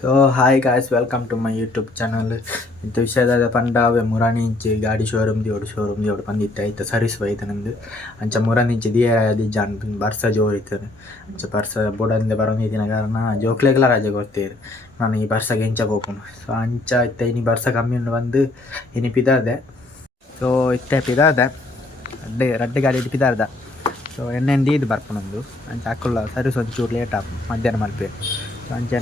So hi guys welcome to my YouTube channel. ಇಂಥ ವಿಷಯದ ಪಂಡ ಮುರಾಣಿ ಇಂಚಿ ಗಾಡಿ ಶೋರೂಮ್ ದಿ ಬಂದಿತ್ತೆ ಐತೆ ಸರ್ವಿಸ್ ಬೈತೆ ನಂದು ಅಂಚ ಮುರಾಣಿ ಇಂಚಿ ದಿಯ ದಿಜ್ಜಾನ್ ಬರ್ಸ ಜೋರಿತ್ತೇನೆ ಅಂಚ ಬರ್ಸ ಬೋಡಂದೆ ಬರೋದಿನ ಕಾರಣ ಜೋಕ್ಲೆಗ್ಲ ರಜೆ ಕೊಡ್ತೇವೆ. ನಾನು ಈ ಬರ್ಸಗೆ ಇಂಚ ಹೋಗ್ನು. ಸೊ ಅಂಚ ಇತ್ತೆ ಇನಿ ಬರ್ಸ ಕಮ್ಮಿ ಬಂದು ಇನಿ ಪಿದಾದೆ. ಸೊ ಇತ್ತೆ ಪಿದಾದೆ ರಡ್ಡು ಗಾಡಿ ಇಟ್ಟು ಪಿದಾರ್ದ. ಸೊ ಎಣ್ಣೆ ಇದು ಬರ್ಪನೊಂದು ಅಂಚ ಹಾಕೊಳ್ಳ ಸರ್ವಿಸ್ ಒಂಚೂರು ಲೇಟ್ ಆಪ್ ಮಧ್ಯಾಹ್ನ ಮಲ್ಪೆ. ಸೊ ಅಂಚ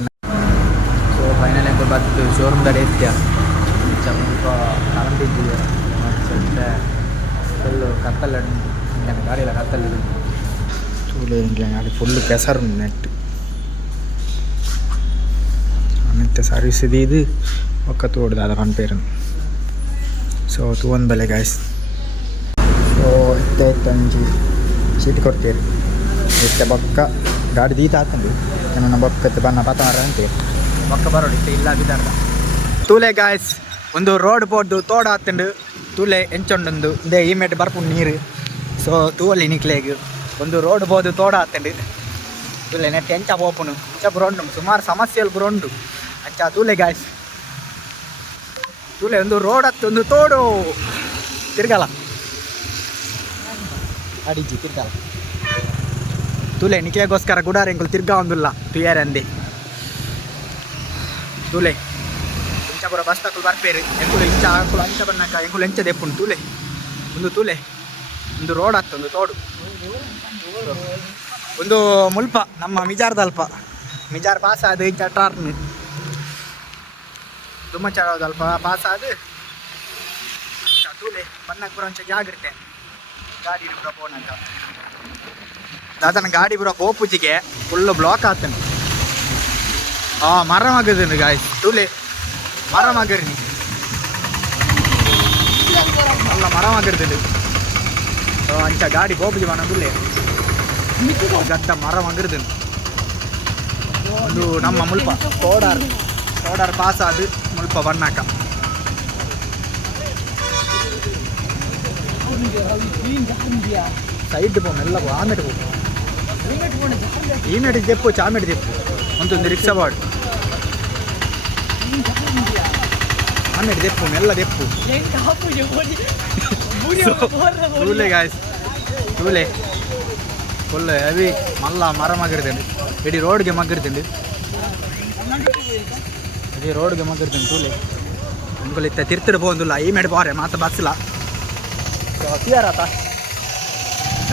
ಸೊ ಫೈನಲ್ ಎಂಬ ಬತ್ತು ಶೋರೂಮ್ ಗಾಡಿ ಎತ್ಯ ಸ್ವಲ್ಪ ಕರೆಂಟ್ ಇದ್ದಿದೆ ಸ್ವಲ್ಪ ಫುಲ್ಲು ಕತ್ತಲ್ಲ ಗಾಡಿಯೆಲ್ಲ ಕತ್ತಲ್ಲ ಚೂಲು ಗಾಡಿ ಫುಲ್ಲು ಕೆಸರು ನೆಟ್ ಮತ್ತೆ ಸರ್ವಿಸ್ ಇದು ಒಕ್ಕ ತೋಡ್ದು ಅದು ಕನ್ಪೇರನ್. ಸೊ ತೂವೊಂದು ಬೆಲೆ ಗಾಯ್ಸ್. ಸೊ ಇತ್ತ ಅಂಜಿ ಸೀಟ್ ಕೊಡ್ತೀರಿ ಇತ್ತೆ ಬೊಕ್ಕ ಗಾಡಿ ದೀತ ಹಾಕೊಂಡು ನನ್ನ ಬೊಕ್ಕತ್ತು ಬಣ್ಣ ಪಾತ ಮಾರ ಅಂತೀರಿ ಬೊಕ್ಕ ಬರೋಡಿ ಇಲ್ಲ ಬಿದ್ದಾರ್ದ ತೂಲೆ ಗಾಯ್ಸ್. ಒಂದು ರೋಡ್ ಪೋಡ್ದು ತೋಡ ಹತ್ತಂಡು ತೂಲೆ ಎಂಚೊಂಡೊಂದು ಇದೇ ಈ ಮೇಟ್ ಬರ್ಪುಂಡು ನೀರು. ಸೊ ತೂವಲ್ಲಿ ನಿಕ್ಲೇಗು ಒಂದು ರೋಡ್ ಬೋದು ತೋಡ ಹತ್ತಂಡು ತೂಲೆ ನೆಟ್ ಎಂಚ ಪೋಪುನು ಎಂಚ ಬುರೊಂಡು ಸುಮಾರು ಸಮಸ್ಯೆలు ಬುರೊಂಡು ಅಂಚ ತೂಲೆ ಗಾಯ್ಸ್. ತೂಲೆ ಒಂದು ರೋಡ್ ಹತ್ತು ಒಂದು ತೋಡು ತಿರ್ಗಲ್ಲ ಅಡಿಜಿ ತಿರ್ಗಲ್ಲ ತೂಲೆ ನಿಕ್ಲೆಗೋಸ್ಕರ ಗುಡಾರ ಎಂಕುಲು ತಿರ್ಗಾ ಒಂದಿಲ್ಲ ತುಯಾರೆ ಅಂದೆ ತೂಲೆ ಇಂಚ ಪೂರ ಬಸ್ ತಕ್ಕಲು ಬರ್ಪೇರು ಎಂಕುಲು ಇಂಚ ಹಾಕಲು ಅಂಚ ಬನ್ನಕ ಎಂಕುಲು ಎಂಚ ದೆಪ್ಪುಂಡು ತೂಲೆ ಒಂದು ರೋಡ್ ಹತ್ತು ಒಂದು ತೋಡು ಒಂದು ಮುಲ್ಪ ನಮ್ಮ ಮಿಜಾರ್ದಲ್ಪ ಮಿಜಾರ್ ಪಾಸ್ ಆದ ಇಂಚ ಟ್ರಾರ್ನ್ ತುಂಬ ಚಡೋದಲ್ಪ ಪಾಸ್ ಆದ ತೂಲೆ ಬನ್ನಕ ಪೂರ ಒಂಚ ಜಾಗ್ರತೆ ಗಾಡಿ ಪೂರ ಪೋನಂತ ದಾದನ ಗಾಡಿ ಪೂರ ಪೋಪುಜಿಗೆ ಫುಲ್ಲು ಬ್ಲಾಕ್ ಆಗ್ತಾನೆ. ಮರ ಮಗದನು ಗಾಯ್ಸ್ ತೂಲೆ ಮರ ಮಗರ್ನಿ ಅಲ್ಲ ಮರ ಮಗರ್ದು ಅಂಚ ಗಾಡಿ ಪೋಪುಜಿ ಬಣ್ಣ ತುಲೆ ಗದ್ದ ಮರ ಮಗರ್ದನು ಒಂದು ನಮ್ಮ ಮುಲ್ಪ ತೋಡಾರ್ ಪಾಸ್ ಆದ ಮುಲ್ಪ ಬಣ್ಣಾಕ ಸೈಡ್ ಪೋ ಮೆಲ್ಲ ಆಮೇಲೆ ಹೋಗು ಈ ಮೇಟ್ ತೆಪ್ಪು ಚಾಮೇಟ್ ತೆಪ್ಪು ಒಂದು ರಿಕ್ಷಾ ಬಾಡ್ ಆಮೇಲೆ ತೆಪ್ಪು ಮೆಲ್ಲ ತೆಪ್ಪು ತೂಲೆ ಗಾಯ್ಸ್ ತೂಲೆ ಫುಲ್ ಹೆವಿ ಮಲ್ಲ ಮರ ಮಗಿರ್ತೇನೆ ಇಡೀ ರೋಡ್ಗೆ ಮಗಿರ್ತೇನೆ ತೂಲೆ ಅಂಕಲ್ ಇತ್ತ ತಿರ್ತಿಡ್ ಪೋಂದಿಲ್ಲ ಈ ಮೇಡ್ ಬಾರೆ ಮಾತ ಬಸ್ಸಿಲ್ಲ ಕ್ಲಿಯರ್ ಆತ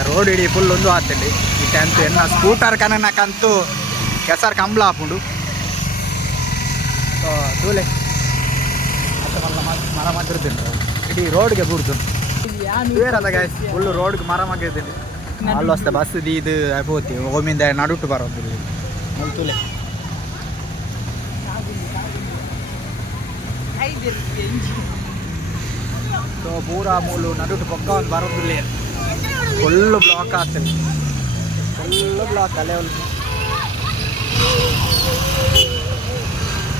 ರೋಡ್ ಇಡೀ ಫುಲ್ ಒಂದು ಆತಂడి ಇತ್ತೆ ಅಂತೂ ಎನ್ನ ಸ್ಕೂಟರ್ ಕನಕಂತೂ ಕೆಸರು ಕಂಬಳ ಹಾಪುಂಡು. ಸೊ ತೂಲೆ ಮರ ಮಗಿರ್ತೀನಿ ಇಡೀ ರೋಡ್ಗೆ ಬೂರ್ದು ಕ್ಲಿಯರ್ ಅದ ಗಾಯ್ಸ್ ಫುಲ್ಲು ರೋಡ್ಗೆ ಮರ ಮಗಿರ್ತೀನಿ ಅಲ್ಲಿ ವಸ್ತೆ ಬಸ್ ಇದು ಹೋಗ್ತಿ ಓಮಿಂದ ನಡುಟ್ಟು ಬರೋದು ತೂಲೆ ಸೊ ಪೂರಾ ಮೂಲು ನಡುಟ್ಟು ಪೊಕ್ಕ ಒಂದು ಬರೋದಿಲ್ಲ ಫುಲ್ಲು ಬ್ಲಾಕ್ ಆಗ್ತದೆ ಫುಲ್ಲು ಬ್ಲಾಕ್ ಅಲ್ಲೇ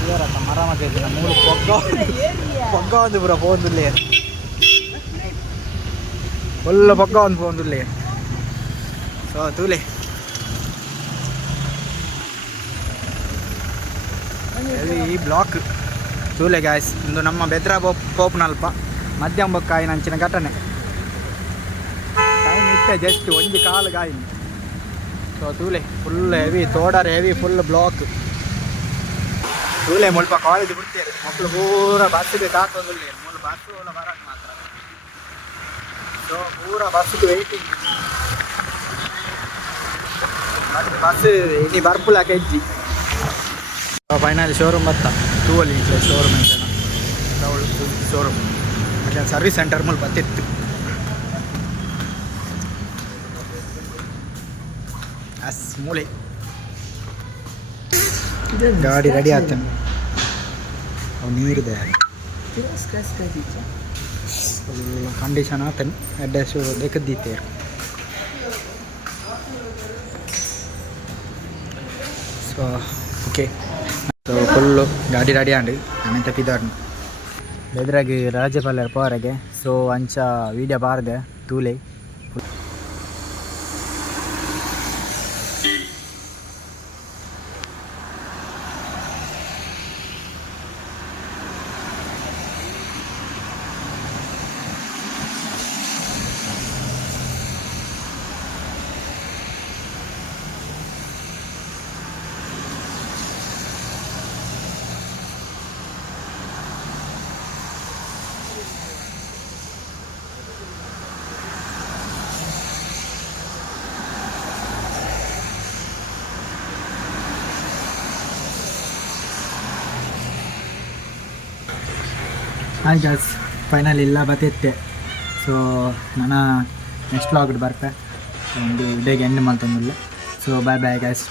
ಇವರತ್ತ ಮರ ಮಗಿರ್ತೀನಿ ಮೂರು ಪೊಕ್ಕ ಒಂದು ಪೂರ ಪೋಂದಿಲ್ಲ ಫುಲ್ಲು ಪೊಕ್ಕ ಒಂದು ಪೋಂದಿಲ್ಲ. ಸೊ ತೂಲೆ ಈ ಬ್ಲಾಕ್ ತೂಲೆ ಗಾಯ್ಸ್ ಒಂದು ನಮ್ಮ ಬೆದ್ರ ಪೋಪ್ನಲ್ಪ ಮಧ್ಯಮ ಬೊಕ್ಕಾಯಿ ನಂಚಿನ ಘಟನೆ ಟೈಮ್ ಇತ್ತೆ ಜಸ್ಟ್ ಒಂದು ಕಾಲು ಗಾಯಿ. ಸೊ ತೂಲೆ ಫುಲ್ ಹೆವಿ ತೋಡರ್ ಹೆವಿ ಫುಲ್ ಬ್ಲಾಕ್ ತೂಲೆ ಮುಲ್ಪ ಕಾಲೇಜ್ ಬಿಡ್ತೀರಿ ಮಕ್ಕಳು ಪೂರ ಬಸ್ಸಿಗೆ ಕಾತೊಂದಿಲ್ಲ ಮೂಲ ಬಸ್ಸು ಬರೋದು ಮಾತ್ರ. ಸೊ ಪೂರ ಬಸ್ಸಿಗೆ ವೆಯ್ಟಿಂಗ್ ಬಸ್ ಇನಿ ಬರ್ಪುಲ ಕೆಜ್ಜಿ. ಫೈನಲ್ ಶೋರೂಮ್ ಬತ್ತ ತೂವಲ್ಲಿ ಶೋರೂಮ್ ಅಂತ ಶೋರೂಮ್ ಅಲ್ಲ ಸರ್ವಿಸ್ ಸೆಂಟರ್ ಮೂಲ ಬತ್ತಿತ್ತು ಅಸ್ ಮೂಲೆ ಗಾಡಿ ರೆಡಿ ಆಗ್ತಾನೆ ಅವು ನೀರಿದೆ ಕಂಡೀಷನ್ ಆಗ್ತಾನೆ ಅಡ್ರೆಸ್ ಬೇಕದ್ದೀತೆ. ಸೊ ಓಕೆ ಸೊ ಫುಲ್ಲು ಗಾಡಿ ರೆಡಿ ಆಂಡು ನಾನು ತಪ್ಪಿದ್ದಾರ್ನು ಬೆದ್ರಾಗಿ ರಾಜ್ಯಪಾಲರ ಪವರೆಗೆ. ಸೊ ಅಂಚ ವೀಡಿಯೋ ಬಾರ್ದೆ ತೂಲೆ ಹಾಯ್ ಗಾಯ್ಸ್, ಫೈನಲ್ ಇಲ್ಲ ಬತ್ತಿತ್ತೆ. ಸೊ ನಾನು ನೆಕ್ಸ್ಟ್ ವ್ಲಾಗ್ ಬರ್ಪೆ ಒಂದು ಡೇಗೆ ಎಂಡ್ ಮಾಡ್ತಂದಿಲ್ಲ. So bye bye guys.